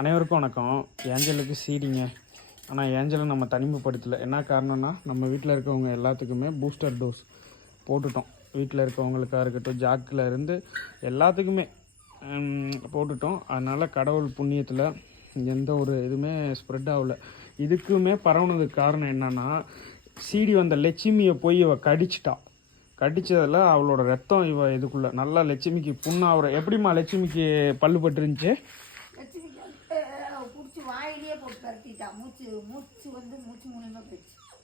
அனைவருக்கும் வணக்கம். ஏஞ்சலுக்கு சீடிங்க. ஆனால் ஏஞ்சலை நம்ம தனிமைப்படுத்தலை. என்ன காரணம்னா நம்ம வீட்டில் இருக்கவங்க எல்லாத்துக்குமே பூஸ்டர் டோஸ் போட்டுட்டோம். வீட்டில் இருக்கவங்களுக்காக இருக்கட்டும், ஜாக்கில் இருந்து எல்லாத்துக்குமே போட்டுட்டோம். அதனால் கடவுள் புண்ணியத்தில் எந்த ஒரு இதுவுமே ஸ்ப்ரெட் ஆகலை. இதுக்குமே பரவுனதுக்கு காரணம் என்னென்னா, சீடி வந்த லட்சுமியை போய் இவ கடிச்சிட்டா. கடித்ததில் அவளோட ரத்தம் இதுக்குள்ளே நல்லா லட்சுமிக்கு புண்ணாகிற. எப்படிம்மா லட்சுமிக்கு பல்லு பட்டுருந்துச்சு?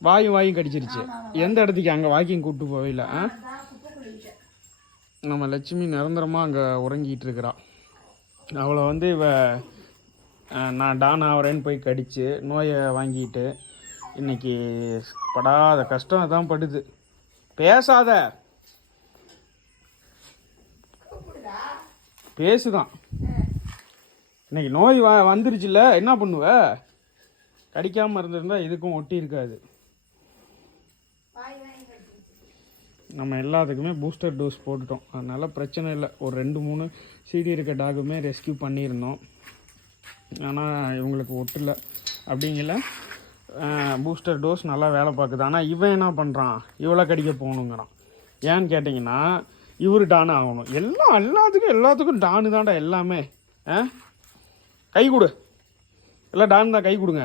வாயும் கடிச்சிருச்சு. எந்த இடத்துக்கு? அங்கே வாக்கிங் கூப்பிட்டு போகல. நம்ம லட்சுமி நிரந்தரமாக அங்கே உறங்கிட்டு இருக்கிறா. அவளை இவ நான் டான் ஆகிறேன்னு போய் கடிச்சு நோயை வாங்கிட்டு இன்னைக்கு படாத கஷ்டம் தான் படுது. பேசாத, பேசுதான். இன்னைக்கு நோய் வந்துருச்சுல்ல, என்ன பண்ணுவ? கடிக்காமல் இருந்திருந்தா இதுக்கும் ஒட்டி இருக்காது. நம்ம எல்லாத்துக்குமே பூஸ்டர் டோஸ் போட்டுட்டோம். அதனால் பிரச்சனை இல்லை. ஒரு 2-3 சீடி இருக்க டாகுமே ரெஸ்கியூ பண்ணியிருந்தோம். ஆனால் இவங்களுக்கு ஒட்டலை. அப்படிங்கல பூஸ்டர் டோஸ் நல்லா வேலை பார்க்குது. ஆனால் இவன் என்ன பண்ணுறான்? இவ்வளோ கடிக்க போகணுங்கிறான். ஏன்னு கேட்டிங்கன்னா, இவர் டானு ஆகணும். எல்லாத்துக்கும் டானு தான்டா எல்லாமே. கை கொடு, எல்லாம் டான் தான். கை கொடுங்க.